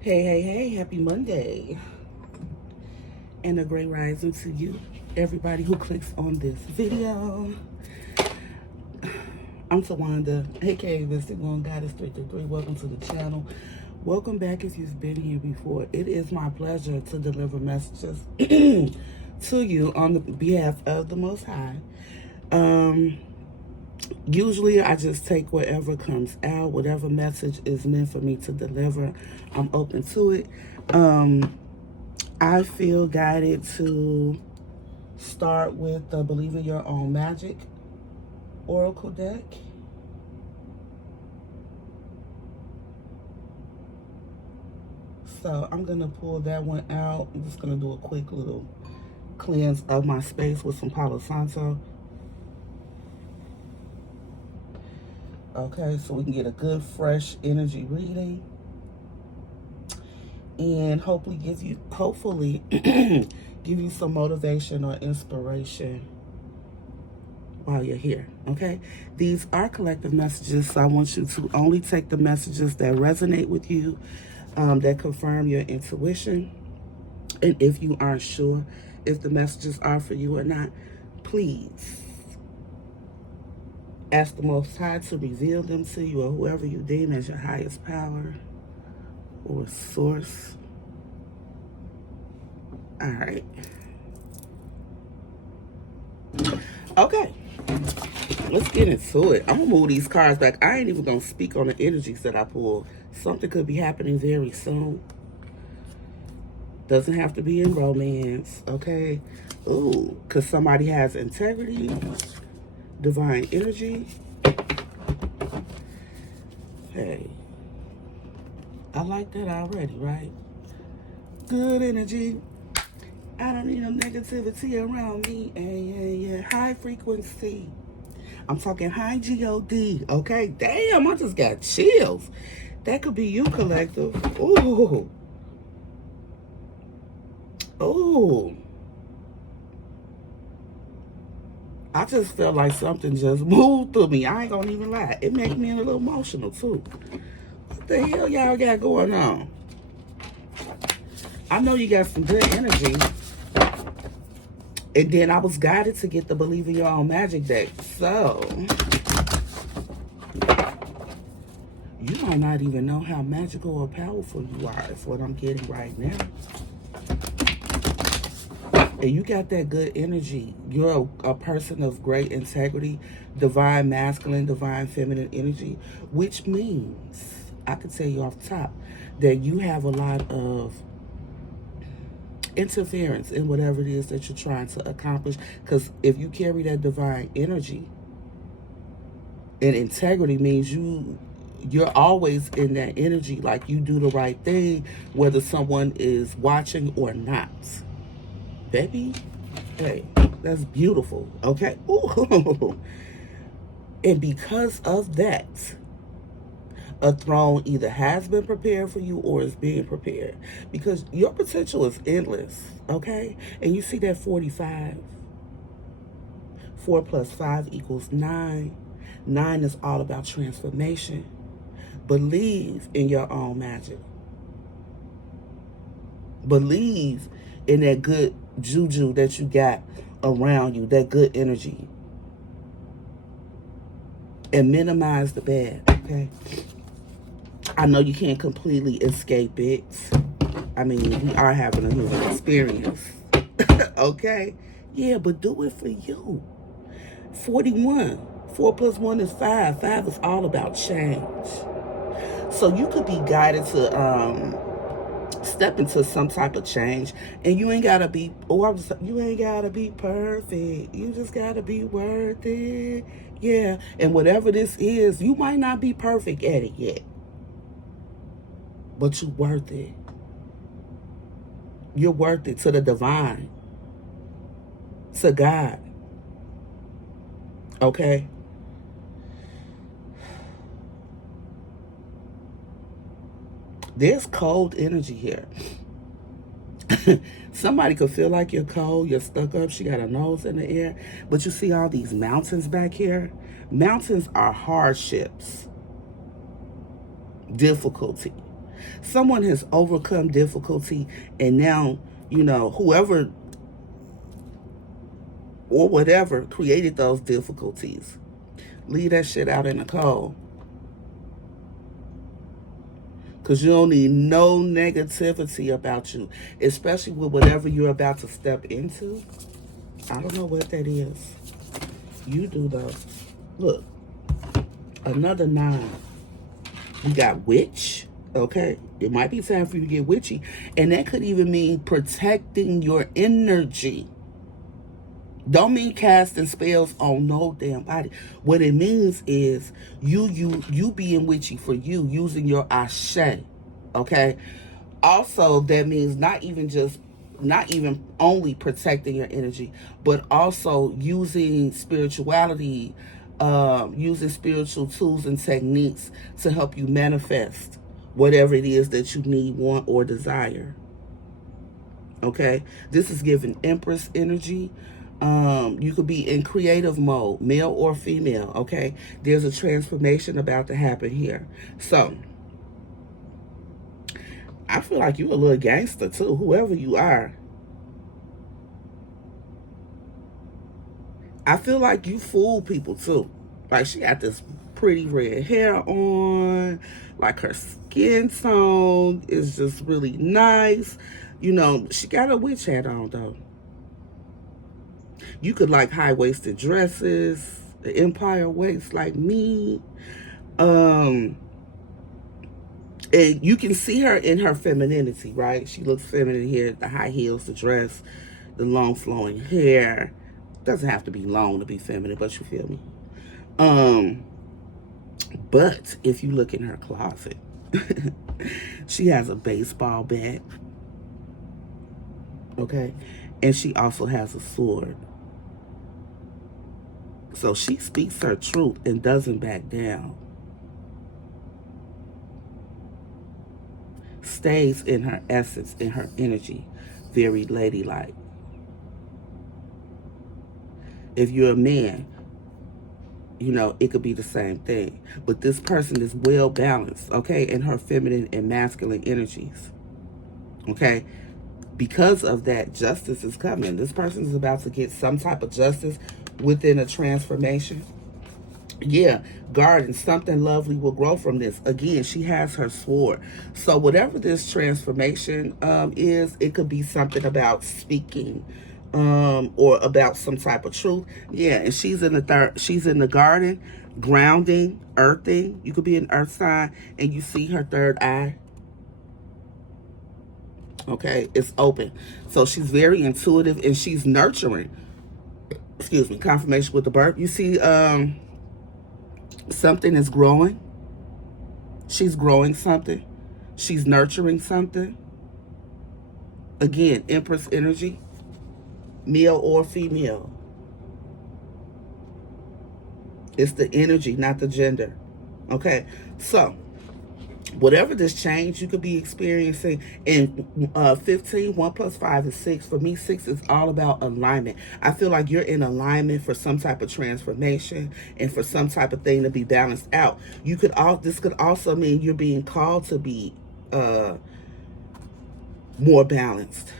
Hey, hey, hey, happy Monday. And a great rising to you, everybody who clicks on this video. I'm Tawanda, aka Mystic One Goddess 333. Welcome to the channel. Welcome back if you've been here before. It is my pleasure to deliver messages to you on the behalf of the Most High. Usually I just take whatever comes out, whatever message is meant for me to deliver. I'm open to it. I feel guided to start with the Believe in Your Own Magic Oracle deck. So I'm going to pull that one out. I'm just going to do a quick little cleanse of my space with some Palo Santo. Okay, so we can get a good, fresh energy reading. And hopefully give you some motivation or inspiration while you're here, okay? These are collective messages, so I want you to only take the messages that resonate with you, that confirm your intuition. And if you aren't sure if the messages are for you or not, please ask the Most High to reveal them to you, or whoever you deem as your highest power or source. All right. Okay. Let's get into it. I'm going to move these cards back. I ain't even going to speak on the energies that I pulled. Something could be happening very soon. Doesn't have to be in romance, okay? Ooh, because somebody has integrity, divine energy. Hey, I like that already, right? Good energy. I don't need no negativity around me. Yeah. High frequency. I'm talking high God, okay? Damn, I just got chills. That could be you, collective. Ooh. Ooh. I just felt like something just moved through me. I ain't gonna even lie. It made me a little emotional, too. What the hell y'all got going on? I know you got some good energy. And then I was guided to get the Believe in Your Own Magic deck. So, you might not even know how magical or powerful you are. Is what I'm getting right now. And you got that good energy. You're a person of great integrity, divine masculine, divine feminine energy, which means, I can tell you off the top, that you have a lot of interference in whatever it is that you're trying to accomplish. Because if you carry that divine energy, and integrity means you're always in that energy, like you do the right thing, whether someone is watching or not. Baby, hey, that's beautiful, okay? Ooh. And because of that, a throne either has been prepared for you or is being prepared. Because your potential is endless, okay? And you see that 45. 4 plus 5 equals 9. 9 is all about transformation. Believe in your own magic. Believe in that good juju that you got around you, that good energy. And minimize the bad, okay? I know you can't completely escape it. I mean, we are having a human experience, okay? Yeah, but do it for you. 41. 4 plus 1 is 5. 5 is all about change. So you could be guided to step into some type of change, and you ain't gotta be you ain't gotta be perfect. You just gotta be worth it. Yeah. And whatever this is, you might not be perfect at it yet, but you worth it. You're worth it to the divine, to God. Okay? There's cold energy here. Somebody could feel like you're cold, you're stuck up, she got her nose in the air. But you see all these mountains back here? Mountains are hardships, difficulty. Someone has overcome difficulty, and now, you know, whoever or whatever created those difficulties, leave that shit out in the cold. Because you don't need no negativity about you, especially with whatever you're about to step into. I don't know what that is. You do though. Look, another 9. We got witch. Okay, it might be time for you to get witchy, and that could even mean protecting your energy. Don't mean casting spells on no damn body. What it means is you being witchy for you, using your ashe. Okay. Also, that means not even only protecting your energy, but also using spirituality, using spiritual tools and techniques to help you manifest whatever it is that you need, want, or desire. Okay, this is giving Empress energy. You could be in creative mode, male or female. Okay, there's a transformation about to happen here. So I feel like you're a little gangster too, whoever you are. I feel like you fool people too. Like, she got this pretty red hair on, like her skin tone is just really nice. You know, she got a witch hat on though. You could like high-waisted dresses, the empire waist like me. And you can see her in her femininity, right? She looks feminine here, the high heels, the dress, the long flowing hair. Doesn't have to be long to be feminine, but you feel me. But if you look in her closet, she has a baseball bat. Okay. And she also has a sword. So she speaks her truth and doesn't back down. Stays in her essence, in her energy. Very ladylike. If you're a man, you know, it could be the same thing. But this person is well balanced, okay, in her feminine and masculine energies. Okay? Because of that, justice is coming. This person is about to get some type of justice within a transformation. Yeah, garden, something lovely will grow from this. Again, she has her sword. So whatever this transformation is, it could be something about speaking or about some type of truth. Yeah, and she's in the garden, grounding, earthing. You could be an earth sign and you see her third eye. Okay, it's open. So she's very intuitive and she's nurturing. Excuse me, confirmation with the burp. You see something is growing. She's growing something. She's nurturing something. Again, Empress energy, male or female. It's the energy, not the gender. Okay, so whatever this change you could be experiencing in 15, 1 plus 5 is 6. For me, 6 is all about alignment. I feel like you're in alignment for some type of transformation and for some type of thing to be balanced out. This could also mean you're being called to be more balanced.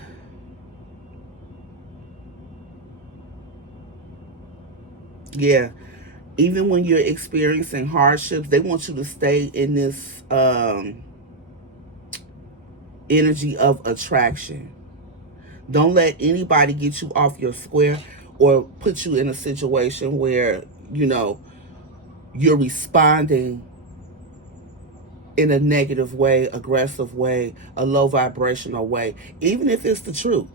Yeah. Even when you're experiencing hardships, they want you to stay in this energy of attraction. Don't let anybody get you off your square or put you in a situation where, you know, you're responding in a negative way, aggressive way, a low vibrational way, even if it's the truth.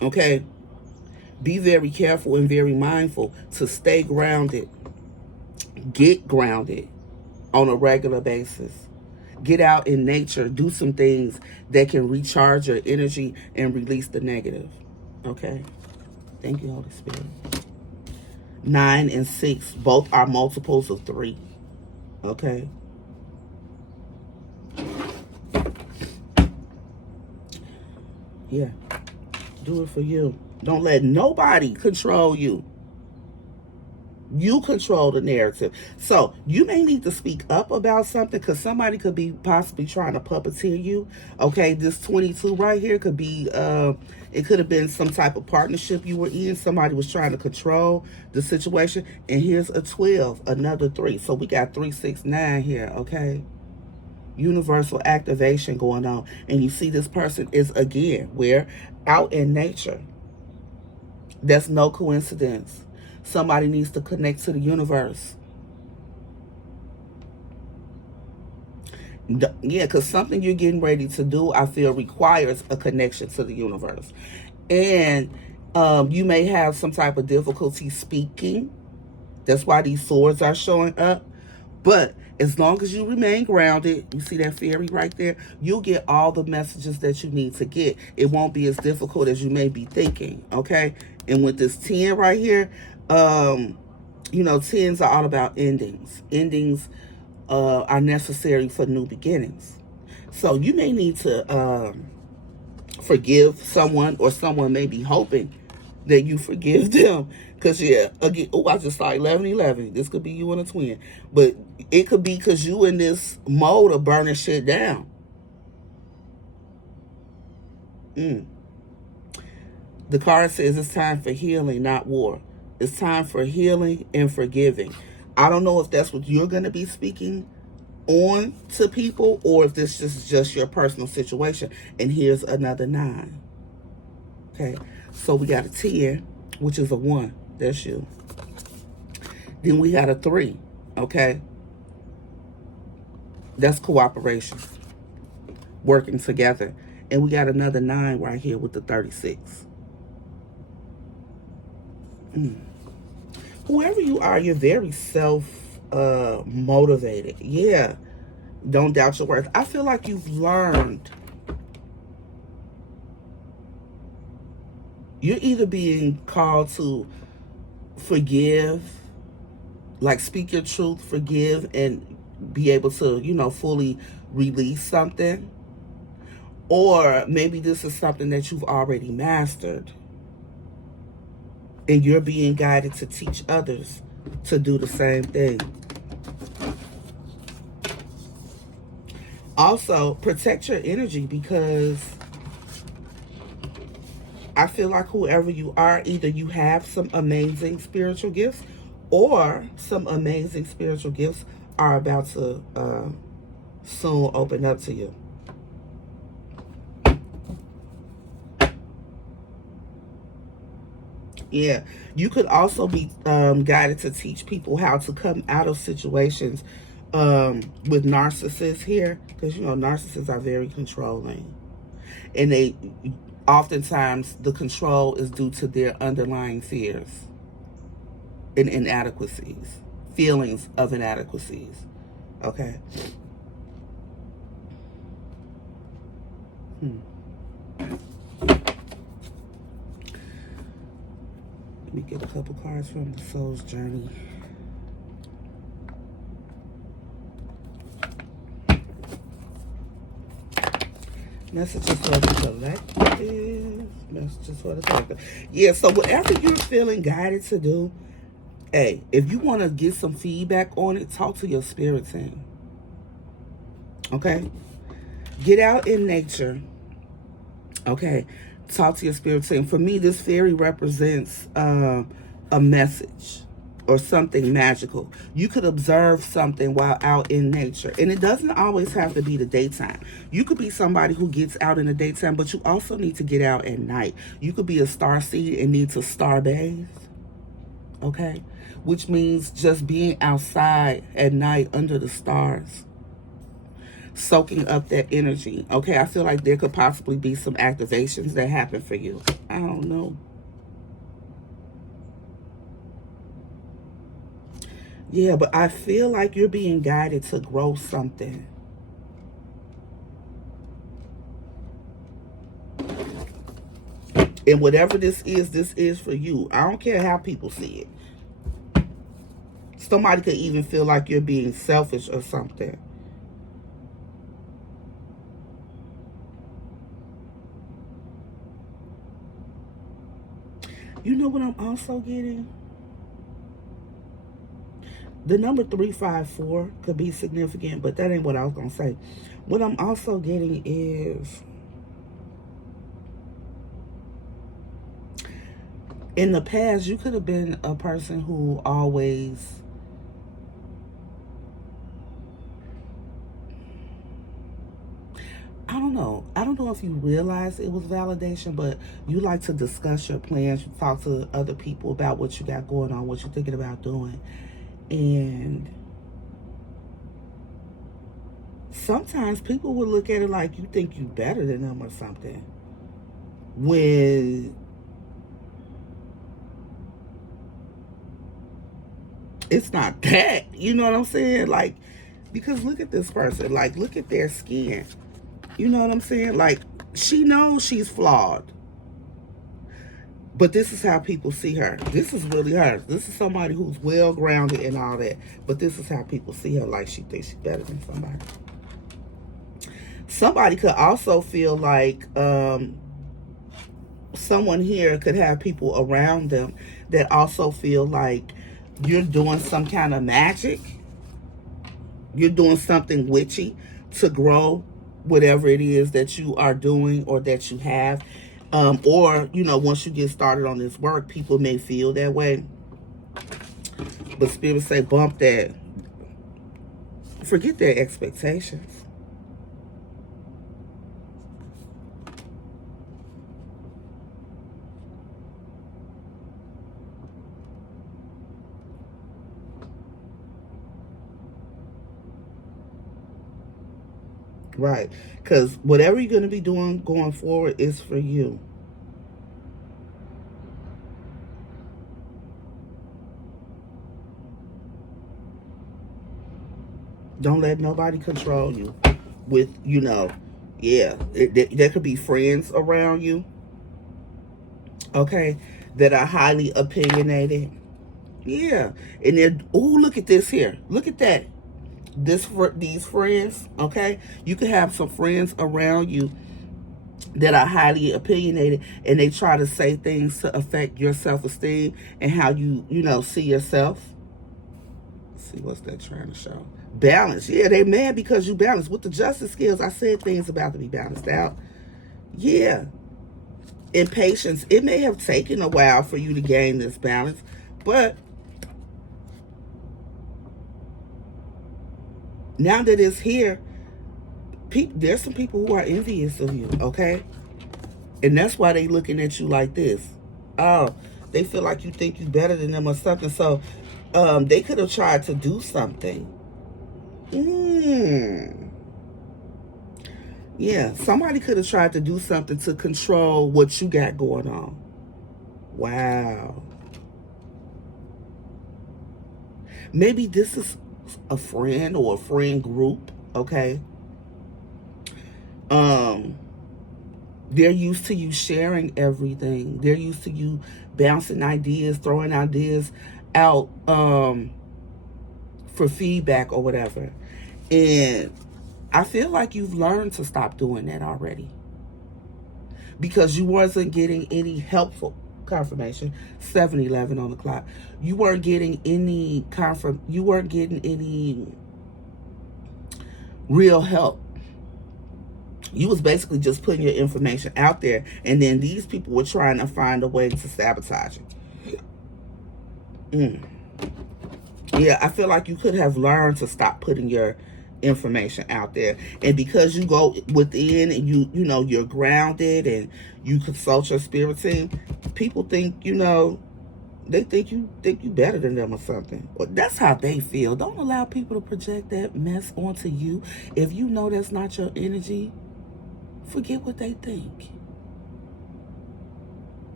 Okay? Be very careful and very mindful to stay grounded. Get grounded on a regular basis. Get out in nature. Do some things that can recharge your energy and release the negative. Okay? Thank you, Holy Spirit. 9 and 6, both are multiples of 3. Okay? Yeah. Do it for you. Don't let nobody control you. You control the narrative. So you may need to speak up about something because somebody could be possibly trying to puppeteer you. Okay, this 22 right here could be, it could have been some type of partnership you were in. Somebody was trying to control the situation. And here's a 12, another 3. So we got 3, 6, 9 here, okay? Universal activation going on. And you see this person is, again, where? Out in nature. That's no coincidence. Somebody needs to connect to the universe. Yeah, because something you're getting ready to do, I feel, requires a connection to the universe. And you may have some type of difficulty speaking. That's why these swords are showing up. But as long as you remain grounded, you see that fairy right there, you'll get all the messages that you need to get. It won't be as difficult as you may be thinking, okay? And with this 10 right here, you know, 10s are all about endings. Endings are necessary for new beginnings. So you may need to forgive someone, or someone may be hoping that you forgive them. Because, yeah, again, oh, I just saw 1111. This could be you and a twin. But it could be because you in this mode of burning shit down. The card says it's time for healing, not war. It's time for healing and forgiving. I don't know if that's what you're going to be speaking on to people, or if this is just your personal situation. And here's another 9. Okay, so we got a 10, which is a 1. That's you. Then we got a 3. Okay, that's cooperation, working together. And we got another 9 right here with the 36. Whoever you are, you're very self motivated. Yeah, don't doubt your worth. I feel like you've learned. You're either being called to forgive, like speak your truth, forgive, and be able to, you know, fully release something. Or maybe this is something that you've already mastered, and you're being guided to teach others to do the same thing. Also, protect your energy, because I feel like whoever you are, either you have some amazing spiritual gifts, or some amazing spiritual gifts are about to soon open up to you. Yeah, you could also be guided to teach people how to come out of situations with narcissists here, because you know narcissists are very controlling, and they oftentimes the control is due to their underlying fears and inadequacies, feelings of inadequacies. Okay. Let me get a couple cards from the Soul's Journey. Messages for the collective. Messages for the collective. Yeah, so whatever you're feeling guided to do, hey, if you want to get some feedback on it, talk to your spirit team. Okay? Get out in nature. Okay? Talk to your spirit team. For me, this fairy represents a message or something magical. You could observe something while out in nature. And it doesn't always have to be the daytime. You could be somebody who gets out in the daytime, but you also need to get out at night. You could be a starseed and need to starbathe. Okay? Which means just being outside at night under the stars, soaking up that energy. Okay, I feel like there could possibly be some activations that happen for you. I don't know. Yeah, but I feel like you're being guided to grow something. And whatever this is for you. I don't care how people see it. Somebody could even feel like you're being selfish or something. You know what I'm also getting? The number 354 could be significant, but that ain't what I was going to say. What I'm also getting is, in the past, you could have been a person who always, I don't know. I don't know if you realize it was validation, but you like to discuss your plans. You talk to other people about what you got going on, what you're thinking about doing. And sometimes people will look at it like you think you better than them or something. When it's not that. You know what I'm saying? Like, because look at this person. Like, look at their skin. You know what I'm saying? Like, she knows she's flawed. But this is how people see her. This is really her. This is somebody who's well-grounded and all that. But this is how people see her, like she thinks she's better than somebody. Somebody could also feel like someone here could have people around them that also feel like you're doing some kind of magic. You're doing something witchy to grow whatever it is that you are doing or that you have. Or, you know, once you get started on this work, people may feel that way. But spirits say bump that. Forget their expectations. Right. Because whatever you're going to be doing going forward is for you. Don't let nobody control you with, you know, yeah, there could be friends around you, okay, that are highly opinionated. Yeah. And then, oh, look at this here. Look at that. These friends, okay? You can have some friends around you that are highly opinionated, and they try to say things to affect your self-esteem and how you know, see yourself. Let's see, what's that trying to show? Balance. Yeah, they mad because you balance. With the justice skills, I said things about to be balanced out. Yeah. And patience. It may have taken a while for you to gain this balance, but now that it's here, there's some people who are envious of you, okay? And that's why they looking at you like this. Oh, they feel like you think you better than them or something. So they could have tried to do something. Yeah, somebody could have tried to do something to control what you got going on. Wow. Maybe this is a friend or a friend group, okay? They're used to you sharing everything. They're used to you bouncing ideas, throwing ideas out for feedback or whatever. And I feel like you've learned to stop doing that already, because you wasn't getting any helpful confirmation. 7-11 on the clock. You weren't getting any you weren't getting any real help. You was basically just putting your information out there, and then these people were trying to find a way to sabotage it. Yeah, I feel like you could have learned to stop putting your information out there. And because you go within and you know, you're grounded and you consult your spirit team, people think, you know, they think you better than them or something. Well, that's how they feel. Don't allow people to project that mess onto you. If you know that's not your energy, forget what they think.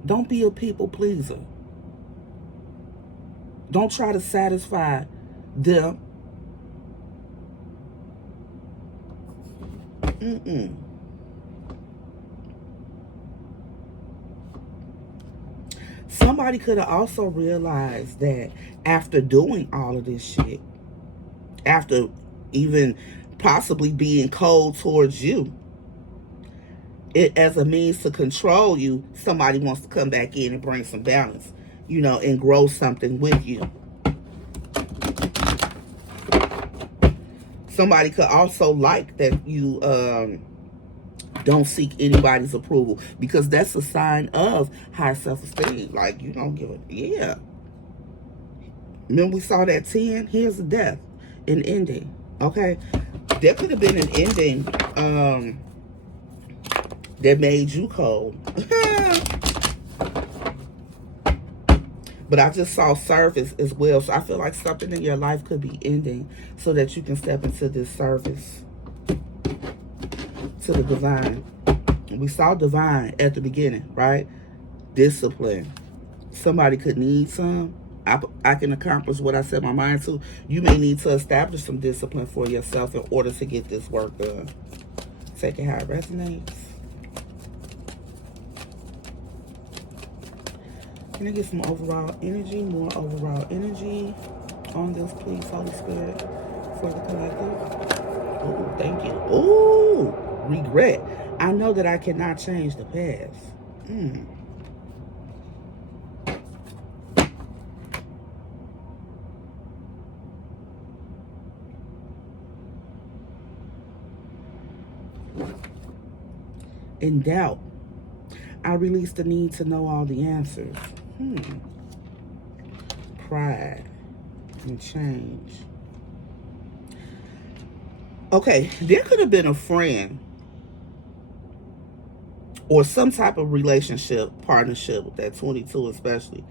Don't be a people pleaser. Don't try to satisfy them. Somebody could have also realized that after doing all of this shit, after even possibly being cold towards you, it as a means to control you, somebody wants to come back in and bring some balance, you know, and grow something with you. Somebody could also like that you don't seek anybody's approval, because that's a sign of high self-esteem. Like, you don't give a, yeah. Remember we saw that 10? Here's a death, an ending, okay? There could have been an ending that made you cold. But I just saw service as well. So I feel like something in your life could be ending so that you can step into this service to the divine. We saw divine at the beginning, right? Discipline. Somebody could need some. I can accomplish what I set my mind to. You may need to establish some discipline for yourself in order to get this work done. Take it how it resonates. Can I get some overall energy, more overall energy on this, please, Holy Spirit, for the collective? Oh, thank you. Oh, regret. I know that I cannot change the past. In doubt, I release the need to know all the answers. Pride and change. Okay, there could have been a friend or some type of relationship, partnership with that 22 especially.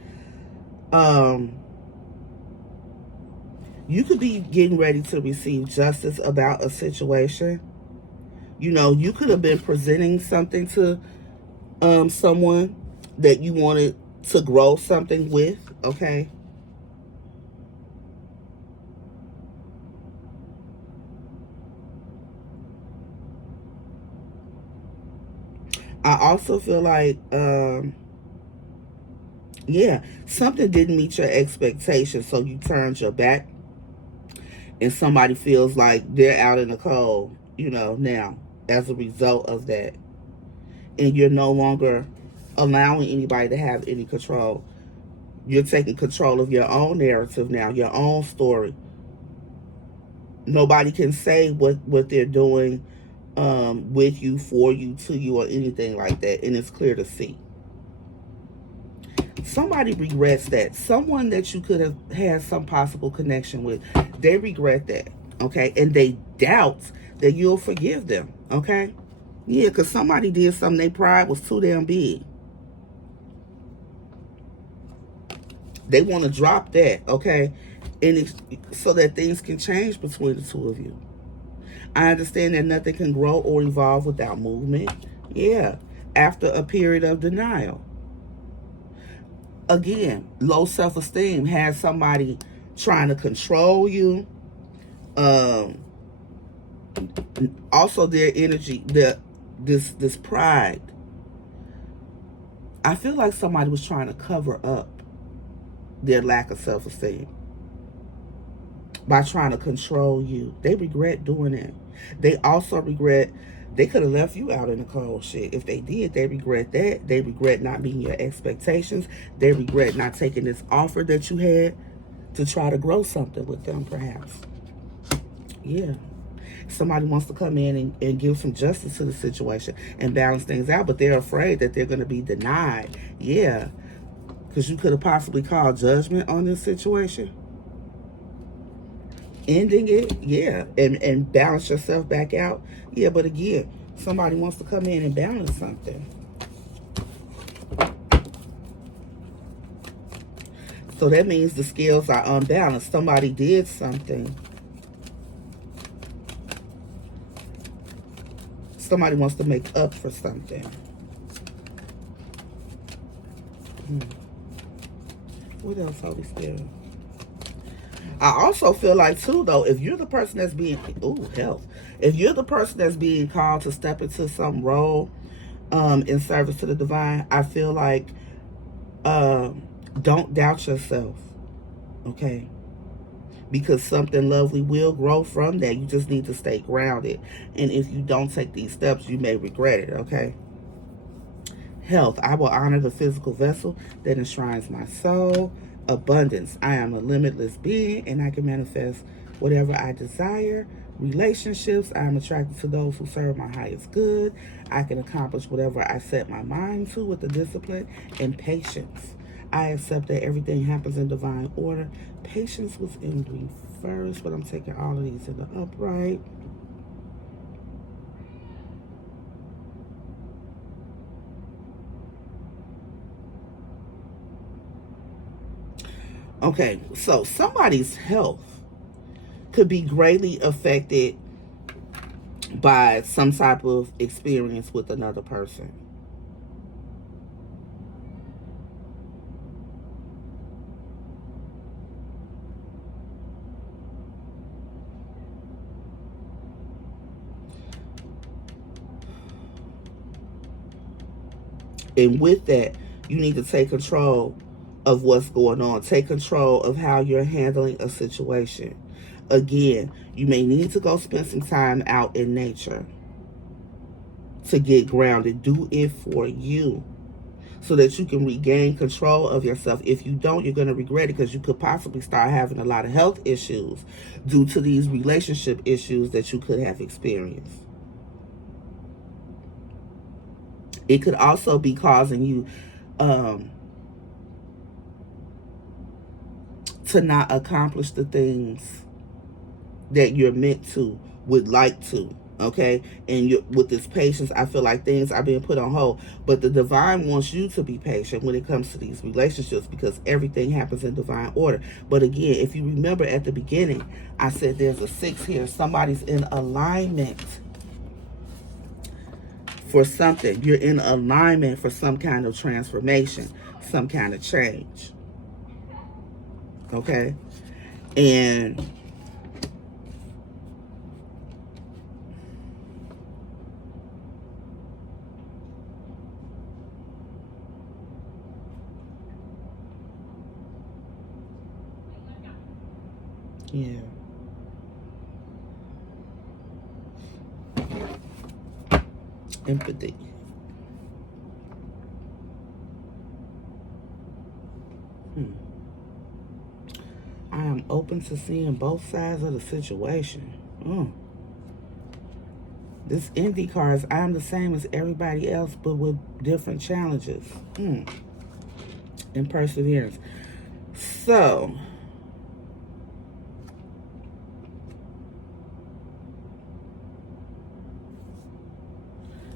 You could be getting ready to receive justice about a situation. You know, you could have been presenting something to someone that you wanted to grow something with, okay? I also feel like, yeah, something didn't meet your expectations, so you turned your back, and somebody feels like they're out in the cold, you know, now, as a result of that. And you're no longer allowing anybody to have any control. You're taking control of your own narrative now, your own story. Nobody can say what they're doing with you, for you, to you, or anything like that. And it's clear to see. Somebody regrets that. Someone that you could have had some possible connection with, they regret that, okay? And they doubt that you'll forgive them, okay? Yeah, because somebody did something, their pride was too damn big. They want to drop that, okay? And so that things can change between the two of you. I understand that nothing can grow or evolve without movement. Yeah, after a period of denial. Again, low self-esteem has somebody trying to control you. Also, their energy, this pride. I feel like somebody was trying to cover up their lack of self-esteem by trying to control you. They regret doing it. They also regret, they could have left you out in the cold. Shit, if they did, they regret that. They regret not meeting your expectations. They regret not taking this offer that you had to try to grow something with them, perhaps. Yeah. Somebody wants to come in and give some justice to the situation and balance things out, but they're afraid that they're going to be denied. Yeah. Because you could have possibly called judgment on this situation. Ending it, yeah, and balance yourself back out. Yeah, but again, somebody wants to come in and balance something. So that means the scales are unbalanced. Somebody did something. Somebody wants to make up for something. What else, Holy Spirit? I also feel like, too, though, if you're the person that's being, health. If you're the person that's being called to step into some role in service to the divine, I feel like don't doubt yourself, okay? Because something lovely will grow from that. You just need to stay grounded. And if you don't take these steps, you may regret it, okay? Health, I will honor the physical vessel that enshrines my soul. Abundance, I am a limitless being and I can manifest whatever I desire. Relationships, I am attracted to those who serve my highest good. I can accomplish whatever I set my mind to with the discipline. And patience, I accept that everything happens in divine order. Patience was in reverse, but I'm taking all of these in the upright. Okay, so somebody's health could be greatly affected by some type of experience with another person. And with that, you need to take control of what's going on. Take control of how you're handling a situation. Again, you may need to go spend some time out in nature to get grounded. Do it for you so that you can regain control of yourself. If you don't, you're going to regret it, because you could possibly start having a lot of health issues due to these relationship issues that you could have experienced. It could also be causing you to not accomplish the things that you're meant to, would like to. Okay, and with this patience, I feel like things are being put on hold, but the divine wants you to be patient when it comes to these relationships, because everything happens in divine order. But again, if you remember at the beginning, I said there's a 6 here. Somebody's in alignment for something. You're in alignment for some kind of transformation, some kind of change. Okay, and yeah. Empathy. I am open to seeing both sides of the situation. This envy card is, I'm the same as everybody else, but with different challenges. And perseverance. So,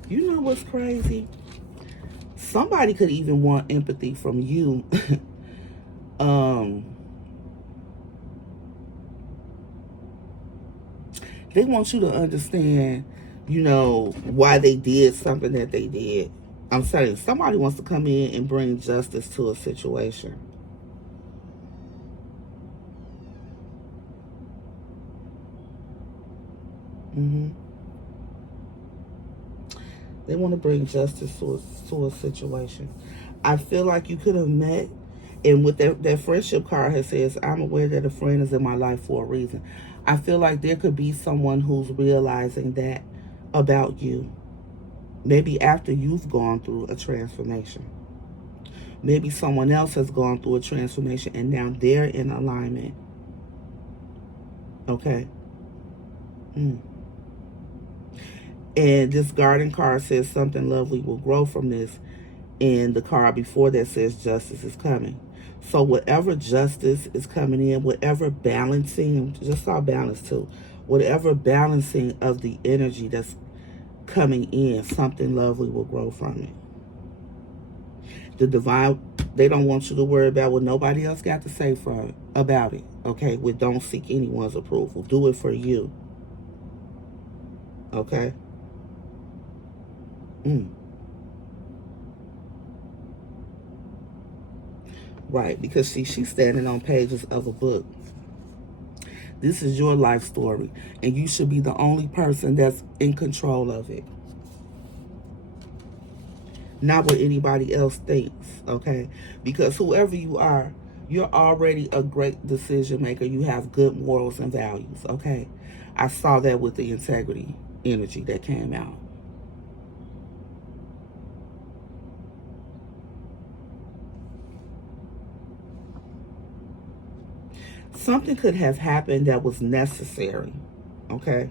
you know what's crazy? Somebody could even want empathy from you. They want you to understand, why they did something that they did. I'm saying somebody wants to come in and bring justice to a situation. They want to bring justice to a situation. I feel like you could have met, and with that friendship card that says, I'm aware that a friend is in my life for a reason. I feel like there could be someone who's realizing that about you. Maybe after you've gone through a transformation. Maybe someone else has gone through a transformation and now they're in alignment. Okay? And this garden card says something lovely will grow from this. And the card before that says justice is coming. So whatever justice is coming in, whatever balancing, just saw balance too, whatever balancing of the energy that's coming in, something lovely will grow from it. The divine, they don't want you to worry about what nobody else got to say about it. Okay? We don't seek anyone's approval. Do it for you. Okay? Right, because she's standing on pages of a book. This is your life story, and you should be the only person that's in control of it. Not what anybody else thinks, okay? Because whoever you are, you're already a great decision maker. You have good morals and values, okay? I saw that with the integrity energy that came out. something could have happened that was necessary, okay?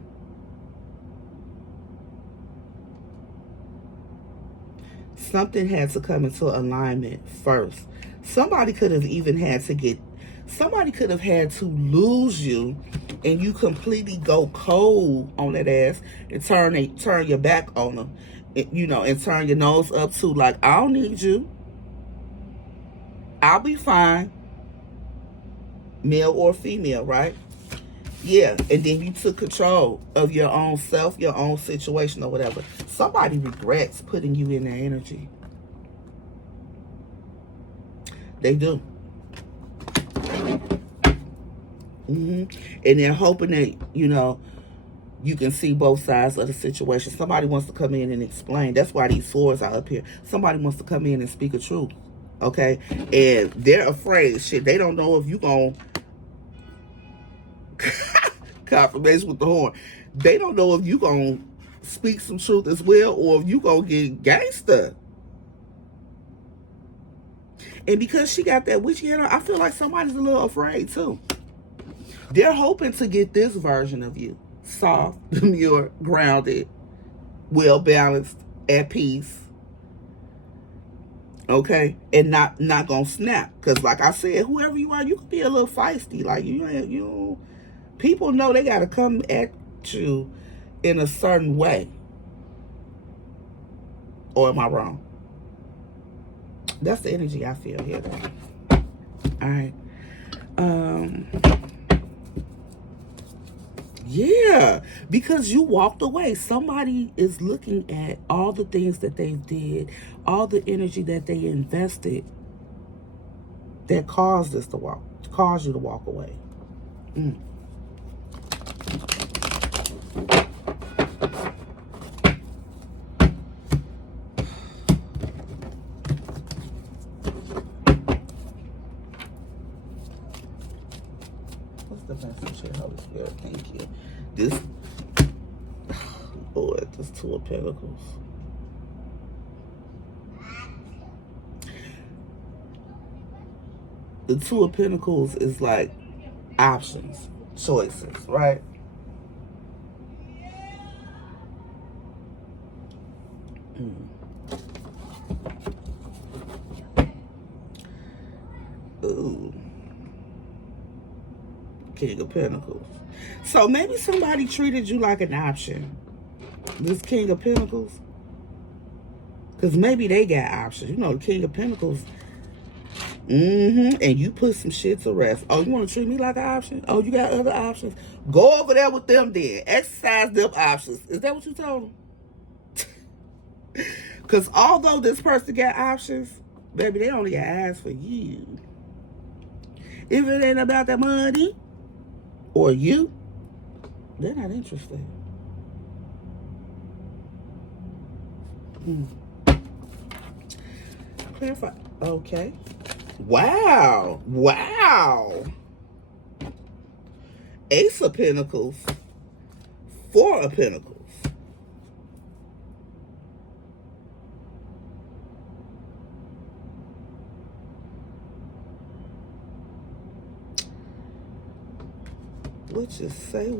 Something had to come into alignment first. Somebody could have had to lose you and you completely go cold on that ass and turn your back on them, and turn your nose up to, like, I don't need you. I'll be fine. Male or female, right? Yeah, and then you took control of your own self, your own situation or whatever. Somebody regrets putting you in that energy. They do. And they're hoping that, you can see both sides of the situation. Somebody wants to come in and explain. That's why these swords are up here. Somebody wants to come in and speak a truth. Okay? And they're afraid. Shit, they don't know if you going to... confirmation with the horn. They don't know if you going to speak some truth as well or if you going to get gangster. And because she got that witchy in her, I feel like somebody's a little afraid too. They're hoping to get this version of you. Soft, demure, grounded, well-balanced, at peace. Okay? And not gonna snap. Because like I said, whoever you are, you can be a little feisty. Like, people know they gotta come at you in a certain way. Or am I wrong? That's the energy I feel here, though. All right. Yeah, because you walked away. Somebody is looking at all the things that they did, all the energy that they invested that caused you to walk away. What's the message here, Holy Spirit? Thank you. This, Lord, this Two of Pentacles. The Two of Pentacles is like options, choices, right? Ooh. King of Pentacles. So maybe somebody treated you like an option. This King of Pentacles. Because maybe they got options. The King of Pentacles. And you put some shit to rest. Oh, you want to treat me like an option? Oh, you got other options? Go over there with them then. Exercise them options. Is that what you told them? Because although this person got options, baby, they only got eyes for you. If it ain't about the money or you, they're not interested. Clarify. Okay. Wow. Ace of Pentacles. Four of Pentacles. What you say?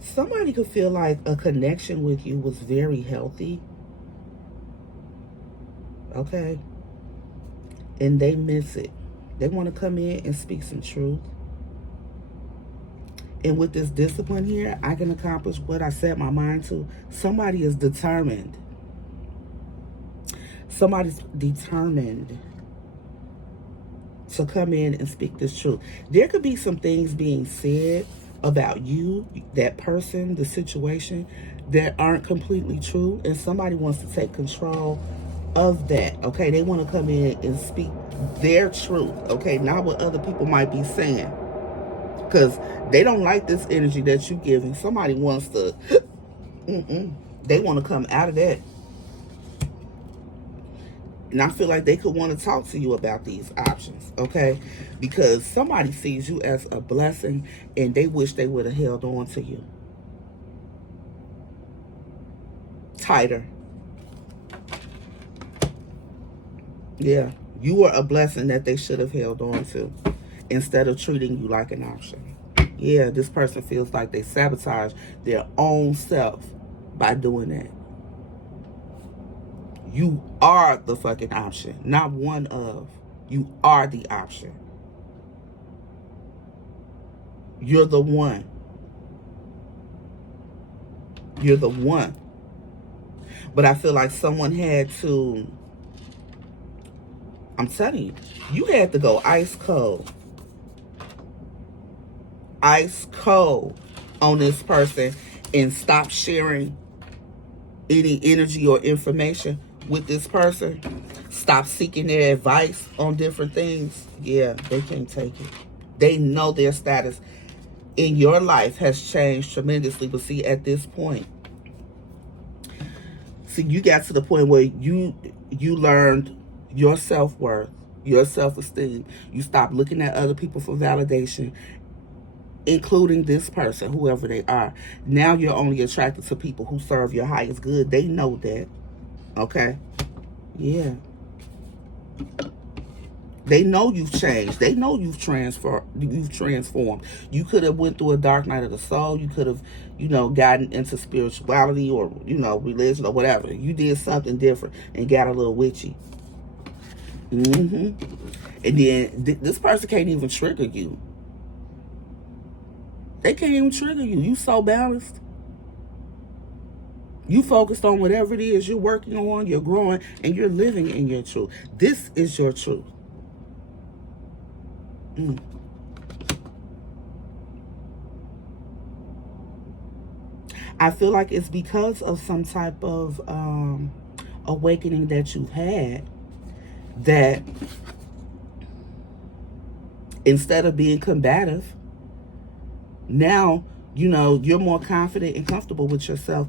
Somebody could feel like a connection with you was very healthy. Okay? And they miss it. They want to come in and speak some truth. And with this discipline here, I can accomplish what I set my mind to. Somebody is determined. Somebody's determined to come in and speak this truth. There could be some things being said about you, that person, the situation, that aren't completely true. And somebody wants to take control of that. Okay, they want to come in and speak their truth. Okay, not what other people might be saying. Because they don't like this energy that you're giving. Somebody wants to, they want to come out of that. And I feel like they could want to talk to you about these options, okay? Because somebody sees you as a blessing and they wish they would have held on to you tighter. Yeah, you were a blessing that they should have held on to instead of treating you like an option. Yeah, this person feels like they sabotage their own self by doing that. You are the fucking option, not one of. You are the option. You're the one. You're the one. But I feel like someone had to, I'm telling you, you had to go ice cold. Ice cold on this person and stop sharing any energy or information with this person. Stop seeking their advice on different things. Yeah, they can't take it. They know their status in your life has changed tremendously. But see, at this point, see, you got to the point where you learned your self-worth, your self-esteem. You stop looking at other people for validation, including this person, whoever they are. Now you're only attracted to people who serve your highest good. They know that. Okay? Yeah. They know you've changed. They know you've transformed. You could have went through a dark night of the soul. You could have, gotten into spirituality or, religion or whatever. You did something different and got a little witchy. And then this person can't even trigger you. They can't even trigger you. You so balanced. You focused on whatever it is you're working on, you're growing, and you're living in your truth. This is your truth. I feel like it's because of some type of awakening that you've had that instead of being combative, now, you're more confident and comfortable with yourself,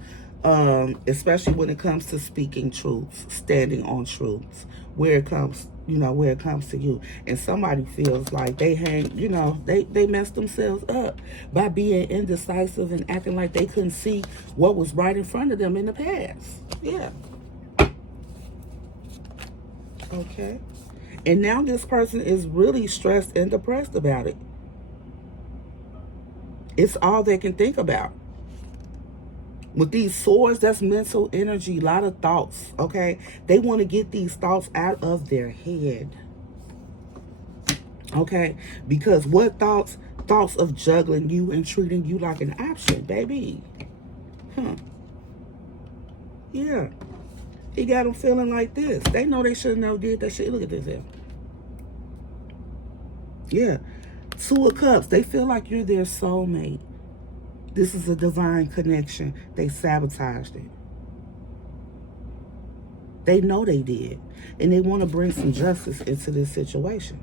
especially when it comes to speaking truths, standing on truths, where it comes to you. And somebody feels like they they messed themselves up by being indecisive and acting like they couldn't see what was right in front of them in the past. Yeah. Okay. And now this person is really stressed and depressed about it. It's all they can think about. With these swords, that's mental energy, a lot of thoughts, okay? They want to get these thoughts out of their head, okay? Because what thoughts? Thoughts of juggling you and treating you like an option, baby. Yeah. He got them feeling like this. They know they shouldn't have did that shit. Look at this here. Yeah. Two of Cups. They feel like you're their soulmate. This is a divine connection. They sabotaged it. They know they did. And they want to bring some justice into this situation.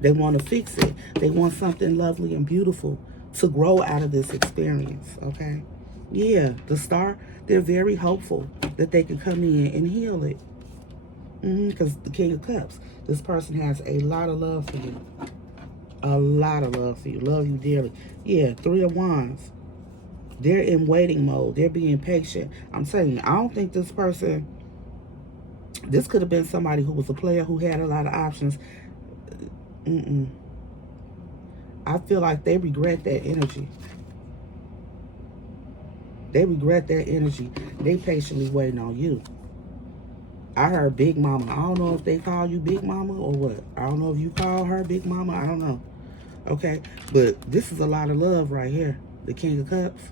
They want to fix it. They want something lovely and beautiful to grow out of this experience, okay? Yeah, the Star, they're very hopeful that they can come in and heal it. Because the King of Cups, this person has a lot of love for you. A lot of love for you. Love you dearly. Yeah, Three of Wands. They're in waiting mode. They're being patient. I'm telling you, I don't think this person, this could have been somebody who was a player who had a lot of options. I feel like they regret that energy. They regret that energy. They patiently waiting on you. I heard Big Mama. I don't know if they call you Big Mama or what. I don't know if you call her Big Mama. I don't know. Okay? But this is a lot of love right here. The King of Cups.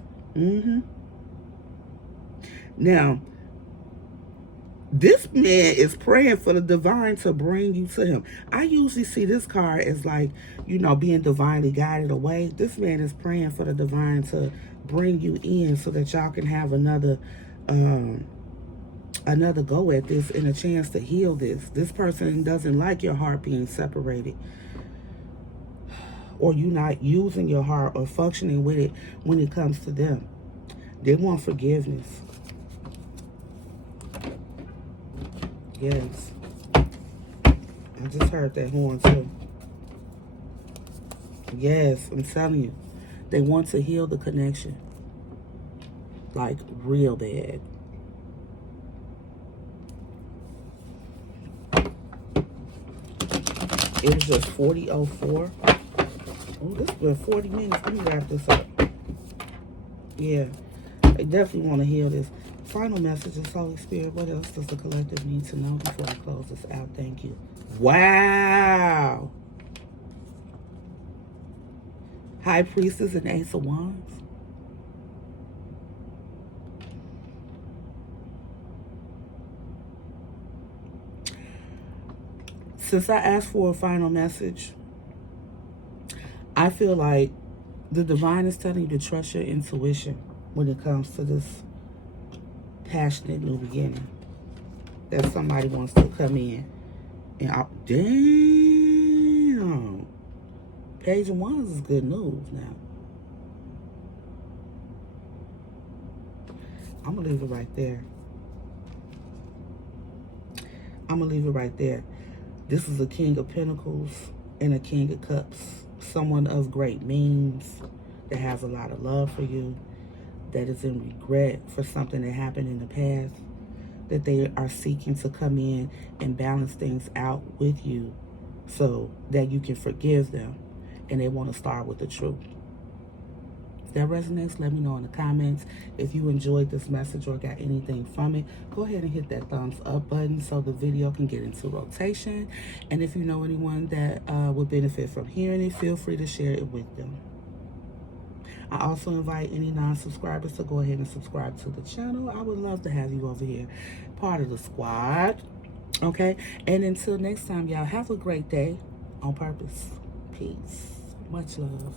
Now, this man is praying for the divine to bring you to him. I usually see this card as like, being divinely guided away. This man is praying for the divine to bring you in so that y'all can have another go at this and a chance to heal this. This person doesn't like your heart being separated, or you not using your heart or functioning with it when it comes to them. They want forgiveness. Yes. I just heard that horn too. Yes, I'm telling you. They want to heal the connection. Like, real bad. It was just 40:04. Oh, this has been 40 minutes. Let me wrap this up. Yeah, I definitely want to heal this. Final messages, Holy Spirit. What else does the collective need to know before I close this out? Thank you. Wow. High Priestess and Ace of Wands. Since I asked for a final message, I feel like the divine is telling you to trust your intuition when it comes to this passionate new beginning. That somebody wants to come in and damn. Page of Wands is good news now. I'm going to leave it right there. I'm going to leave it right there. This is a King of Pentacles and a King of Cups. Someone of great means that has a lot of love for you, that is in regret for something that happened in the past, that they are seeking to come in and balance things out with you so that you can forgive them, and they want to start with the truth. If that resonates, let me know in the comments. If you enjoyed this message or got anything from it, go ahead and hit that thumbs up button so the video can get into rotation. And if you know anyone that would benefit from hearing it, feel free to share it with them. I also invite any non-subscribers to go ahead and subscribe to the channel. I would love to have you over here, part of the squad. Okay? And until next time, y'all, have a great day on purpose. Peace. Much love.